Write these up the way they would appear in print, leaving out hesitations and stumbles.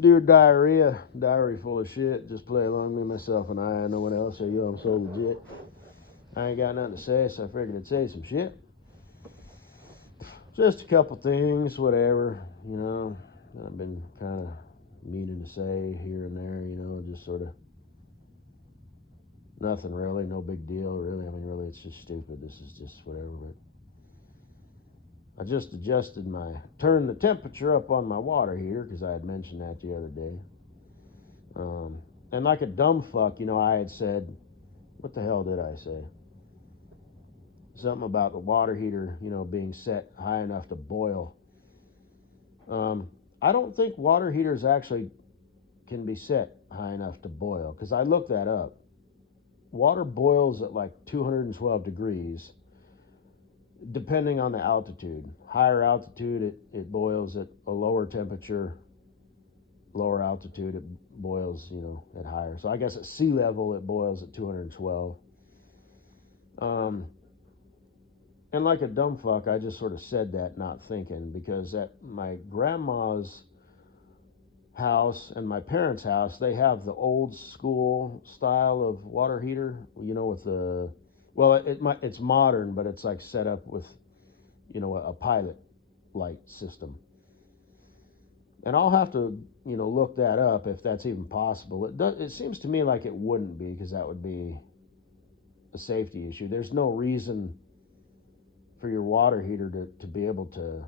Dude, diary full of shit. Just play along, me, myself, and I. No one else. So I'm so legit. I ain't got nothing to say, so I figured I'd say some shit. Just a couple things, whatever, I've been kind of meaning to say here and there, just sort of nothing really, no big deal, really. I mean, really, it's just stupid. This is just whatever, but I just turned the temperature up on my water heater because I had mentioned that the other day. And like a dumb fuck, I had said, what the hell did I say? Something about the water heater, being set high enough to boil. I don't think water heaters actually can be set high enough to boil because I looked that up. Water boils at like 212 degrees, depending on the altitude. Higher altitude, it boils at a lower temperature. Lower altitude, it boils, at higher. So I guess at sea level, it boils at 212. And like a dumb fuck, I just sort of said that not thinking, because at my grandma's house and my parents' house, they have the old school style of water heater, with the, well, it's modern, but it's like set up with, a pilot light system. And I'll have to, look that up if that's even possible. It seems to me like it wouldn't be, because that would be a safety issue. There's no reason for your water heater to be able to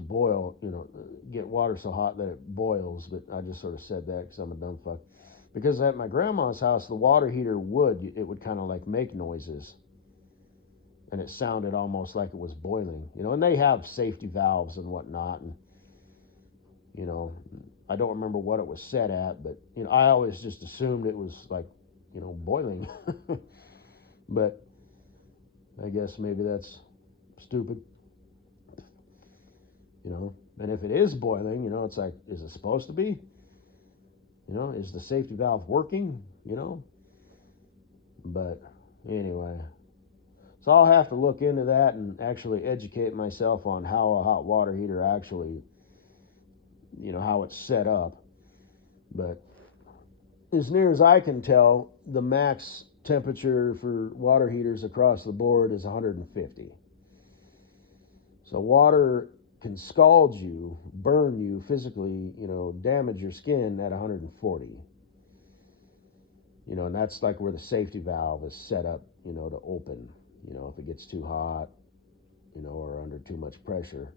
boil, get water so hot that it boils. But I just sort of said that because I'm a dumb fuck. Because at my grandma's house, the water heater would kind of like make noises. And it sounded almost like it was boiling, and they have safety valves and whatnot. And, I don't remember what it was set at, but, I always just assumed it was like, boiling. But I guess maybe that's stupid, and if it is boiling, it's like, is it supposed to be? Is the safety valve working? But anyway, so I'll have to look into that and actually educate myself on how a hot water heater actually, how it's set up. But as near as I can tell, the max temperature for water heaters across the board is 150. So water can scald you, burn you physically, damage your skin at 140. And that's like where the safety valve is set up, to open, if it gets too hot, or under too much pressure,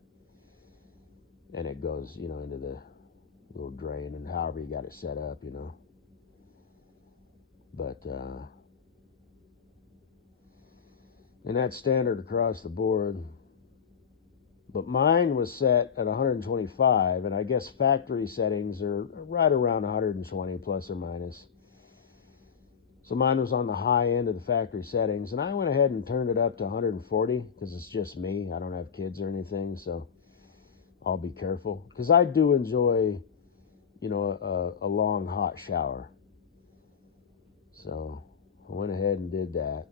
and it goes, into the little drain, and however you got it set up, But, and that's standard across the board. But mine was set at 125, and I guess factory settings are right around 120 plus or minus. So mine was on the high end of the factory settings, and I went ahead and turned it up to 140 because it's just me. I don't have kids or anything, so I'll be careful. Because I do enjoy, a long hot shower. So I went ahead and did that.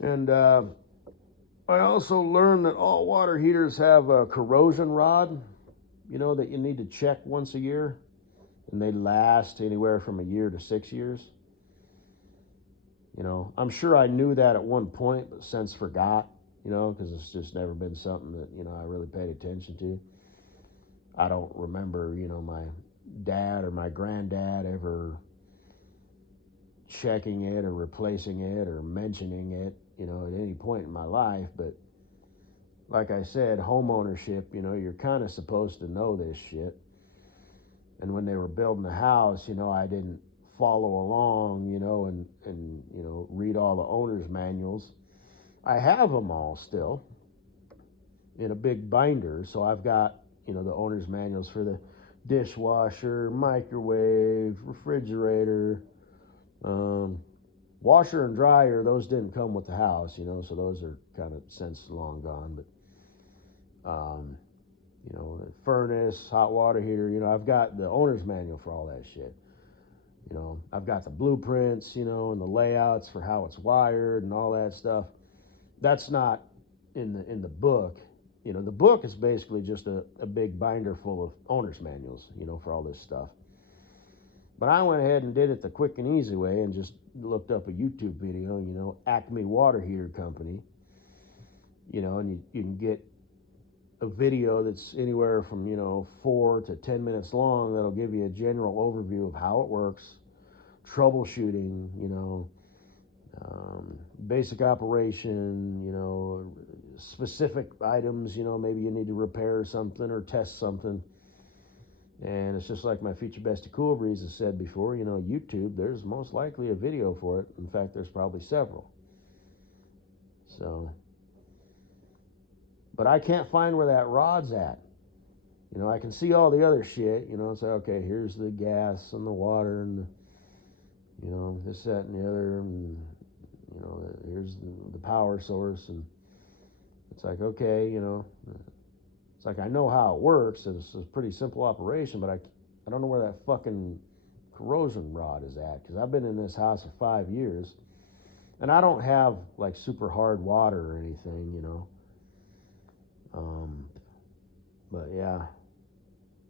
And I also learned that all water heaters have a corrosion rod, that you need to check once a year. And they last anywhere from a year to 6 years. I'm sure I knew that at one point, but since forgot, because it's just never been something that, I really paid attention to. I don't remember, my dad or my granddad ever checking it or replacing it or mentioning it, at any point in my life. But like I said, home ownership, you're kind of supposed to know this shit. And when they were building the house, I didn't follow along, and read all the owner's manuals. I have them all still in a big binder. So I've got, the owner's manuals for the dishwasher, microwave, refrigerator, washer and dryer. Those didn't come with the house, so those are kind of since long gone. But, the furnace, hot water heater, I've got the owner's manual for all that shit. I've got the blueprints, and the layouts for how it's wired and all that stuff. That's not in the book, the book is basically just a big binder full of owner's manuals, for all this stuff. But I went ahead and did it the quick and easy way and just looked up a YouTube video, Acme Water Heater Company, and you can get a video that's anywhere from, 4 to 10 minutes long that'll give you a general overview of how it works, troubleshooting, basic operation, specific items, maybe you need to repair something or test something. And it's just like my future bestie Cool Breeze has said before, YouTube, there's most likely a video for it. In fact, there's probably several. So, but I can't find where that rod's at. I can see all the other shit, say, okay, here's the gas and the water and this, that, and the other, and, here's the power source. And it's like, okay, it's like I know how it works. It's a pretty simple operation, but I don't know where that fucking corrosion rod is at, because I've been in this house for 5 years, and I don't have like super hard water or anything, But yeah.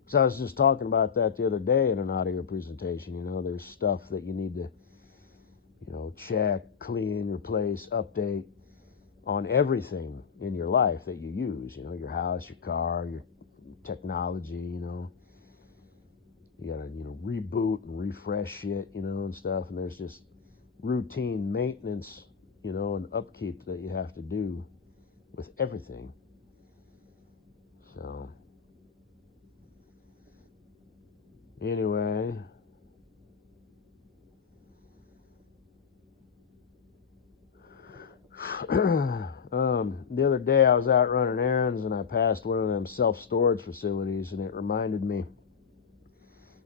So I was just talking about that the other day in an audio presentation. There's stuff that you need to, check, clean, replace, update on everything in your life that you use, your house, your car, your technology, you gotta, reboot and refresh shit, and stuff. And there's just routine maintenance, and upkeep that you have to do with everything. So, anyway, the other day I was out running errands and I passed one of them self-storage facilities, and it reminded me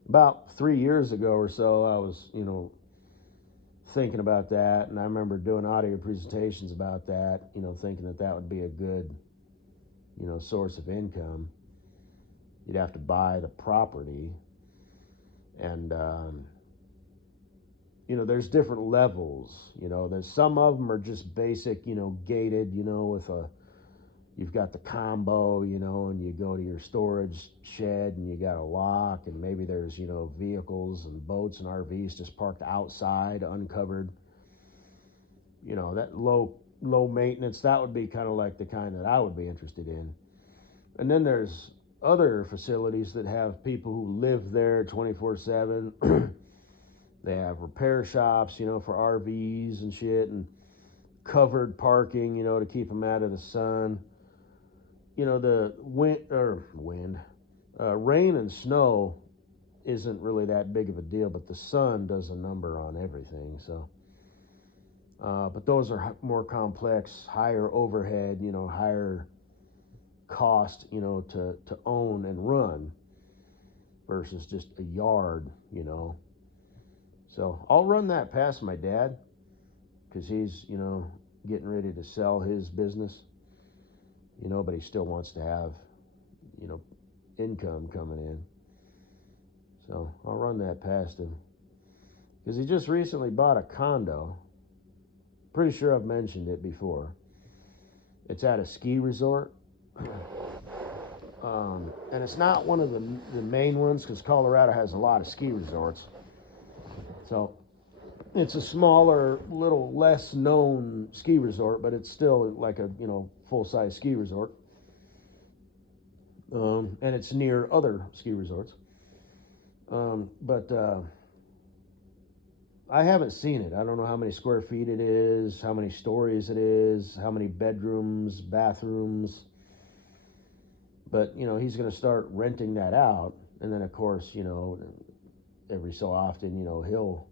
about 3 years ago or so. I was, thinking about that, and I remember doing audio presentations about that, thinking that would be a good, source of income. You'd have to buy the property, and there's different levels. There's some of them are just basic, gated, with you've got the combo, and you go to your storage shed and you got a lock, and maybe there's, vehicles and boats and RVs just parked outside, uncovered. That low maintenance, that would be kind of like the kind that I would be interested in. And then there's other facilities that have people who live there 24/7. They have repair shops, for RVs and shit, and covered parking, to keep them out of the sun. The rain and snow isn't really that big of a deal, but the sun does a number on everything. So, but those are more complex, higher overhead, higher cost, to own and run versus just a yard, So I'll run that past my dad, because he's, getting ready to sell his business, but he still wants to have, income coming in. So I'll run that past him, because he just recently bought a condo. Pretty sure I've mentioned it before. It's at a ski resort. And it's not one of the main ones, because Colorado has a lot of ski resorts. So it's a smaller, little less known ski resort, but it's still like a, full-size ski resort. And it's near other ski resorts. But I haven't seen it. I don't know how many square feet it is, how many stories it is, how many bedrooms, bathrooms. But, he's going to start renting that out. And then, of course, every so often, he'll,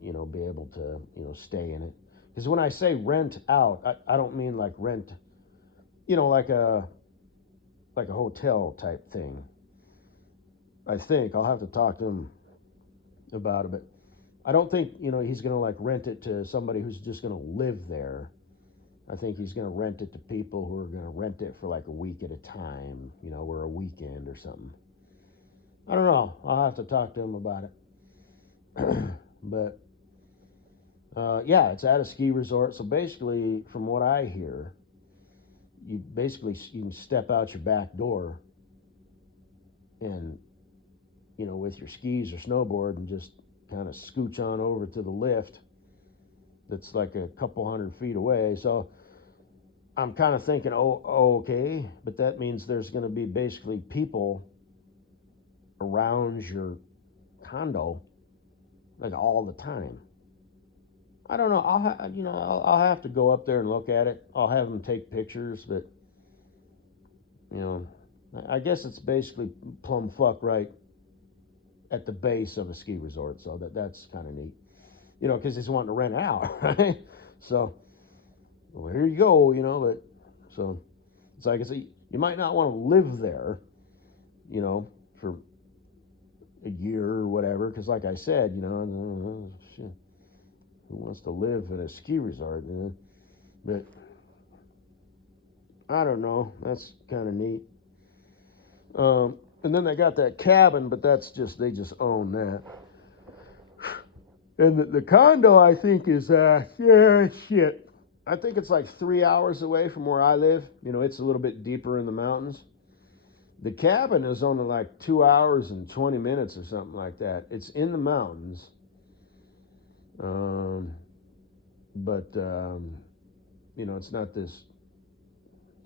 be able to, stay in it. Because when I say rent out, I don't mean like rent, like a hotel type thing. I think I'll have to talk to him about it, but I don't think, he's going to like rent it to somebody who's just going to live there. I think he's going to rent it to people who are going to rent it for like a week at a time, or a weekend or something. I don't know. I'll have to talk to him about it. But, yeah, it's at a ski resort. So basically, from what I hear, you basically, you can step out your back door and, with your skis or snowboard and just kind of scooch on over to the lift that's like a couple 100 feet away. So I'm kind of thinking, okay, but that means there's going to be basically people around your condo like all the time. I don't know. I'll have to go up there and look at it. I'll have them take pictures, but I guess it's basically plumb fuck right at the base of a ski resort. So that's kind of neat, because he's wanting to rent it out, right? So, well, here you go, but so it's like you might not want to live there, for a year or whatever, because like I said, shit, who wants to live in a ski resort? But I don't know. That's kind of neat. And then they got that cabin, but they just own that. And the condo, I think, is shit. I think it's like 3 hours away from where I live. It's a little bit deeper in the mountains. The cabin is only like 2 hours and 20 minutes or something like that. It's in the mountains. But it's not this,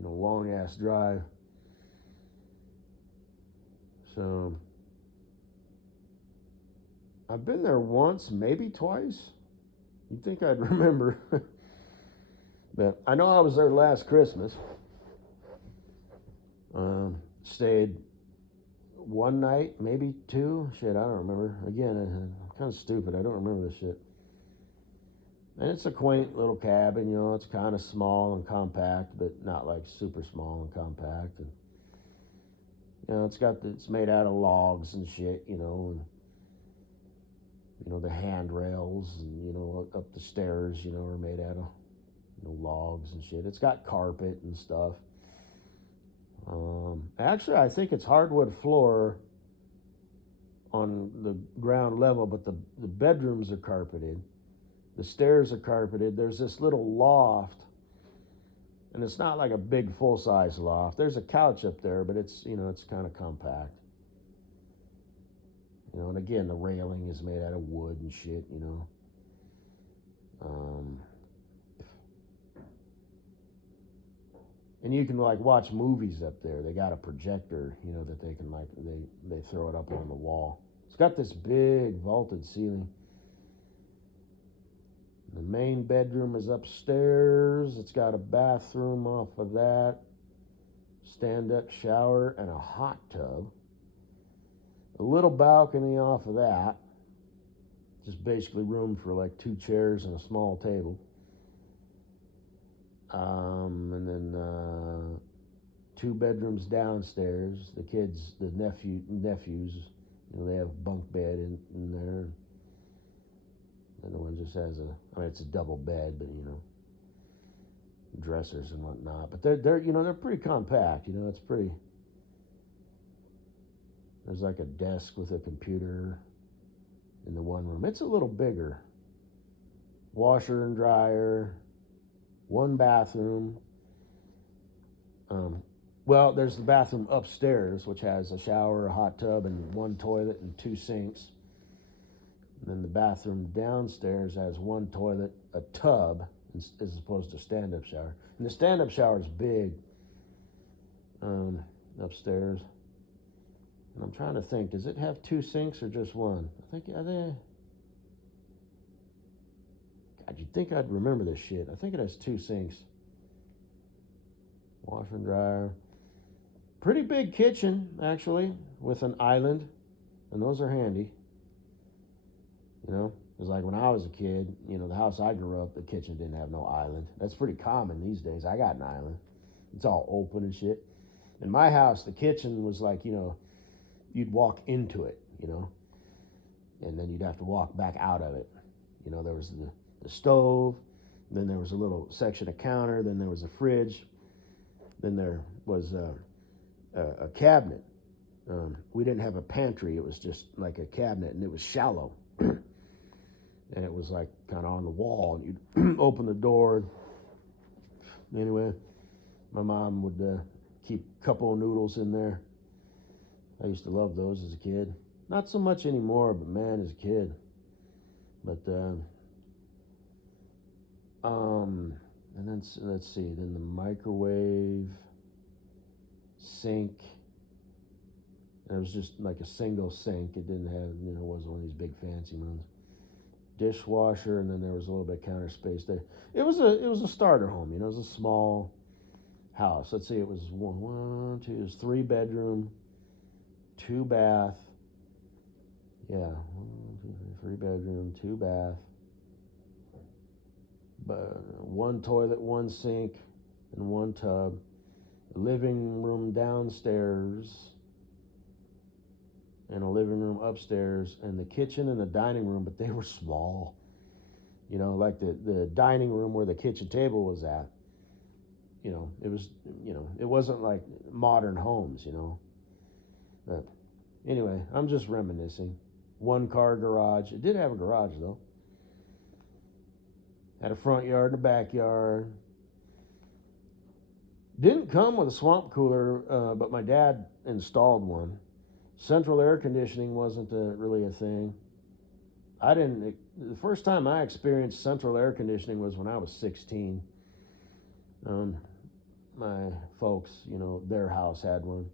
long ass drive. So I've been there once, maybe twice. You'd think I'd remember. But I know I was there last Christmas. Stayed one night, maybe two. Shit, I don't remember. Again, I'm kind of stupid. I don't remember this shit. And it's a quaint little cabin, it's kind of small and compact, but not like super small and compact. And, it's made out of logs and shit, and, the handrails and, up the stairs, are made out of, logs and shit. It's got carpet and stuff. Actually, I think it's hardwood floor on the ground level, but the bedrooms are carpeted. The stairs are carpeted. There's this little loft, and it's not like a big full-size loft. There's a couch up there, but it's kind of compact. And again, the railing is made out of wood and shit. And you can like watch movies up there. They got a projector, that they can they throw it up on the wall. It's got this big vaulted ceiling. The main bedroom is upstairs. It's got a bathroom off of that, stand-up shower, and a hot tub. A little balcony off of that. Just basically room for like 2 chairs and a small table. And then 2 bedrooms downstairs. The kids, the nephews, they have bunk bed in there. And the one just has it's a double bed, but dressers and whatnot. But they're pretty compact. It's pretty. There's like a desk with a computer in the one room. It's a little bigger. Washer and dryer, 1 bathroom. Well, there's the bathroom upstairs, which has a shower, a hot tub, and 1 toilet and 2 sinks. And then the bathroom downstairs has 1 toilet, a tub, as opposed to stand-up shower. And the stand-up shower is big upstairs. And I'm trying to think, does it have 2 sinks or just 1? I think. God, you'd think I'd remember this shit. I think it has 2 sinks. Washer and dryer. Pretty big kitchen, actually, with an island. And those are handy. It's like when I was a kid, the house I grew up, the kitchen didn't have no island. That's pretty common these days. I got an island. It's all open and shit. In my house, the kitchen was like, you'd walk into it, and then you'd have to walk back out of it. There was the stove, then there was a little section of counter, then there was a fridge, then there was a cabinet. We didn't have a pantry. It was just like a cabinet, and it was shallow. And it was like kind of on the wall, and you'd open the door. Anyway, My mom would keep a couple of noodles in there. I used to love those as a kid. Not so much anymore, but man, as a kid. But and then let's see. Then the microwave, sink. And it was just like a single sink. It didn't have, it wasn't one of these big fancy ones. Dishwasher, and then there was a little bit of counter space there. It was a starter home. It was a small house. Let's see. It was it was 3 bedroom, 2 bath. Yeah, 3 bedroom, 2 bath. But 1 toilet, 1 sink, and 1 tub. A living room downstairs, and a living room upstairs, and the kitchen and the dining room, but they were small. Like the dining room where the kitchen table was at. It was, it wasn't like modern homes. But anyway, I'm just reminiscing. 1 car garage. It did have a garage though. Had a front yard and a backyard. Didn't come with a swamp cooler, but my dad installed one. Central air conditioning wasn't really a thing. I didn't. The first time I experienced central air conditioning was when I was 16. My folks, their house had one.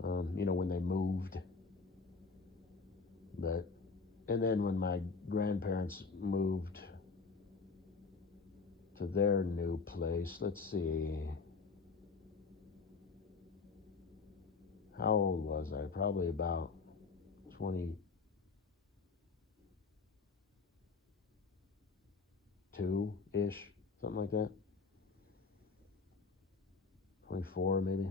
When they moved. And then when my grandparents moved to their new place, let's see. How old was I? Probably about 22-ish, something like that. 24 maybe.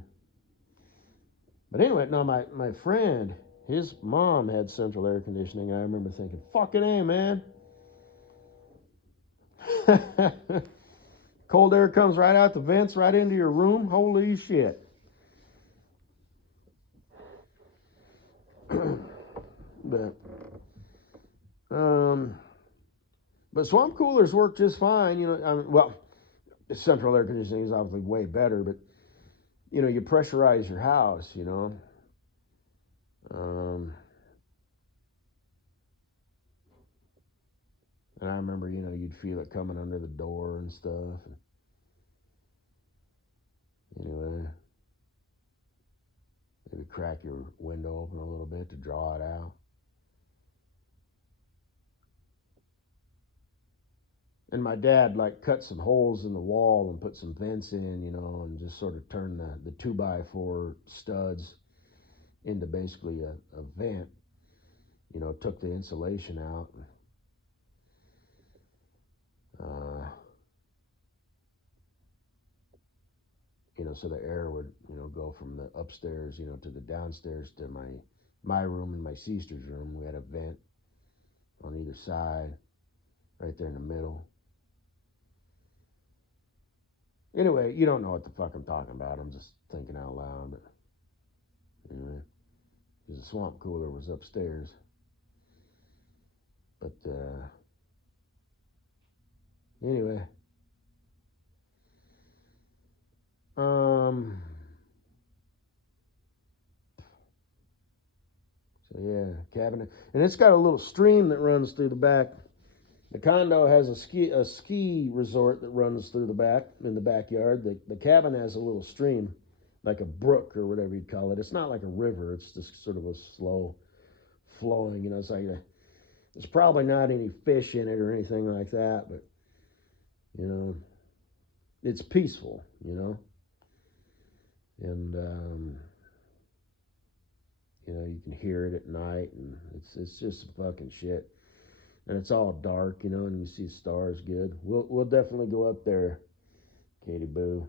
But anyway, no, my friend, his mom had central air conditioning, and I remember thinking, fucking A, man. Cold air comes right out the vents, right into your room. Holy shit. but swamp coolers work just fine. Central air conditioning is obviously way better, but you pressurize your house. And I remember, you'd feel it coming under the door and stuff. And anyway, maybe crack your window open a little bit to draw it out. And my dad cut some holes in the wall and put some vents in, and just sort of turned the 2x4 studs into basically a vent. Took the insulation out. So the air would, go from the upstairs, to the downstairs to my room and my sister's room. We had a vent on either side, right there in the middle. Anyway, you don't know what the fuck I'm talking about. I'm just thinking out loud. But anyway, because the swamp cooler was upstairs. But anyway. So yeah, cabin, and it's got a little stream that runs through the back. The condo has a ski resort that runs through the back in the backyard. The cabin has a little stream, like a brook or whatever you'd call it. It's not like a river. It's just sort of a slow flowing. It's like there's probably not any fish in it or anything like that, but it's peaceful. And you can hear it at night, and it's just fucking shit. And it's all dark, and you see stars good. We'll definitely go up there, Katie Boo.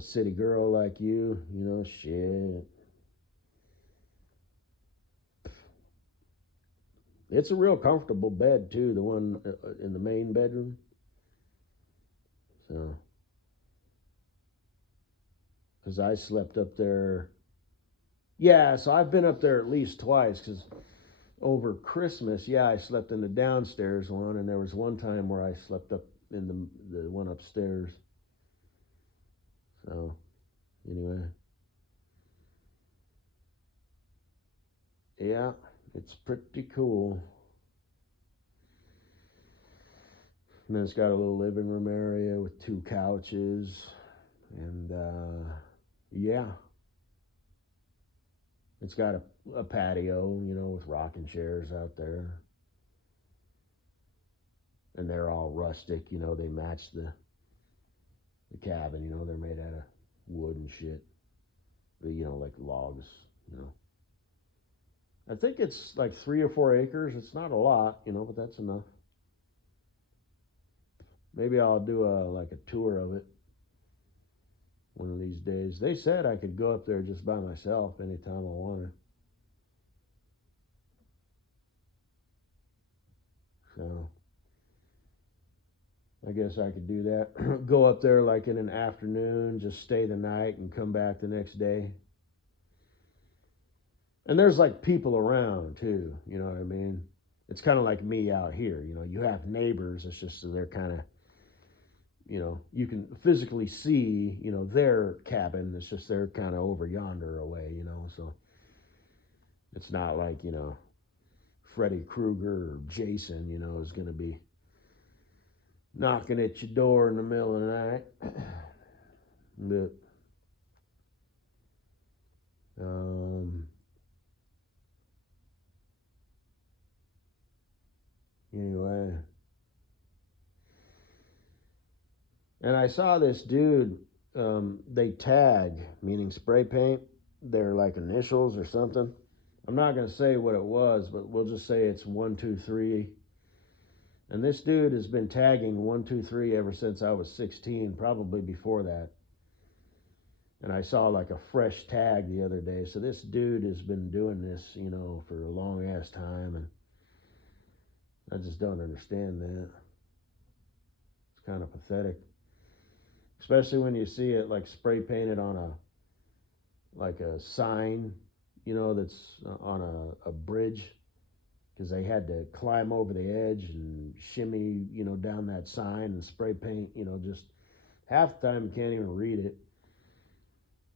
City girl like you, shit. It's a real comfortable bed too, the one in the main bedroom. So, because I slept up there. Yeah, so I've been up there at least twice, because over Christmas, I slept in the downstairs one, and there was one time where I slept up in the one upstairs. Anyway, yeah, it's pretty cool. And then it's got a little living room area with 2 couches, and yeah, it's got a patio, with rocking chairs out there, and they're all rustic. They match the cabin. They're made out of wood and shit, but, like logs. You know, I think it's like 3 or 4 acres. It's not a lot, but that's enough. Maybe I'll do a tour of it one of these days. They said I could go up there just by myself anytime I wanted. So I guess I could do that. Go up there like in an afternoon, just stay the night and come back the next day. And there's like people around too, you know what I mean? It's kind of like me out here, you have neighbors. It's just so they're kind of, you can physically see, their cabin. It's just they're kind of over yonder away, so it's not like, Freddy Krueger or Jason, is going to be knocking at your door in the middle of the night. But anyway, and I saw this dude. They tag, meaning spray paint, their like initials or something. I'm not gonna say what it was, but we'll just say it's 123. And this dude has been tagging 123 ever since I was 16, probably before that. And I saw like a fresh tag the other day. So this dude has been doing this, for a long ass time, and I just don't understand that. It's kind of pathetic, especially when you see it like spray painted on a sign, that's on a bridge, because they had to climb over the edge and shimmy, down that sign and spray paint. Just half the time you can't even read it.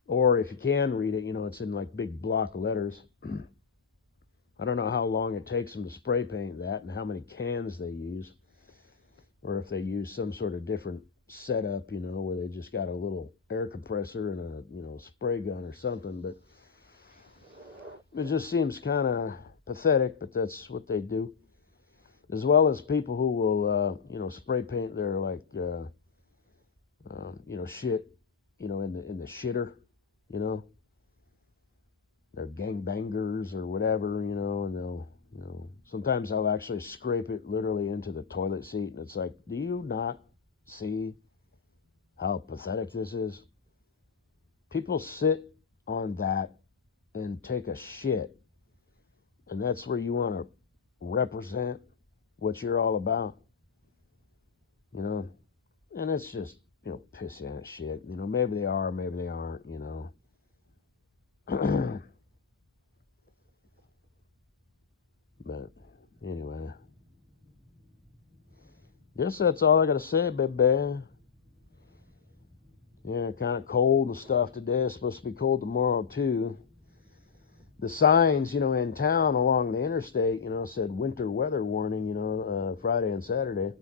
Or if you can read it, it's in like big block letters. I don't know how long it takes them to spray paint that and how many cans they use. Or if they use some sort of different setup, where they just got a little air compressor and a spray gun or something. But it just seems kind of pathetic, but that's what they do. As well as people who will, spray paint their like, shit, in the shitter, you know. They're gangbangers or whatever, and they'll, sometimes I'll actually scrape it literally into the toilet seat, and it's like, do you not see how pathetic this is? People sit on that and take a shit, and that's where you want to represent what you're all about, and it's just, pissy ass shit. Maybe they are, maybe they aren't, But anyway, guess that's all I gotta say, baby. Yeah, kind of cold and stuff today. It's supposed to be cold tomorrow too. The signs, in town along the interstate, said winter weather warning, Friday and Saturday.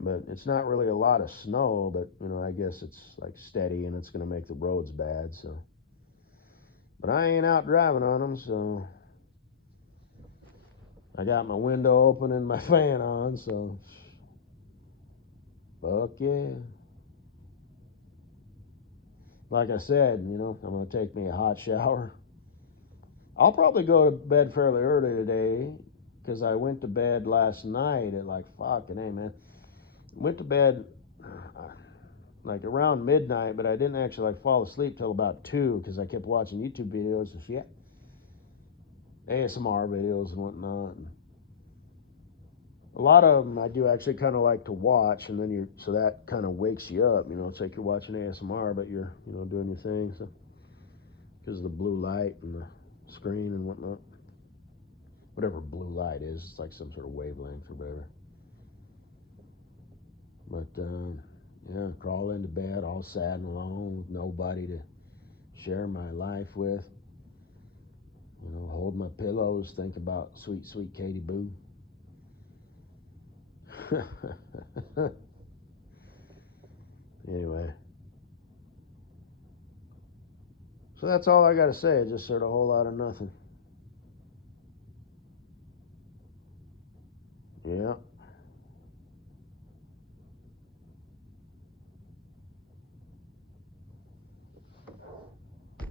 But it's not really a lot of snow, but, I guess it's like steady and it's going to make the roads bad, so. But I ain't out driving on them, so I got my window open and my fan on, so fuck yeah. Like I said, I'm going to take me a hot shower. I'll probably go to bed fairly early today because I went to bed last night at like fucking hey man. Went to bed like around midnight, but I didn't actually like fall asleep till about 2 because I kept watching YouTube videos and shit, ASMR videos and whatnot. A lot of them I do actually kind of like to watch, and then so that kind of wakes you up. It's like you're watching ASMR, but you're doing your thing. So because of the blue light and the screen and whatnot, whatever blue light is, it's like some sort of wavelength or whatever. But Yeah, crawl into bed all sad and alone with nobody to share my life with. Hold my pillows, think about sweet, sweet Katie Boo. Anyway. So that's all I got to say. I just said a whole lot of nothing. Yeah.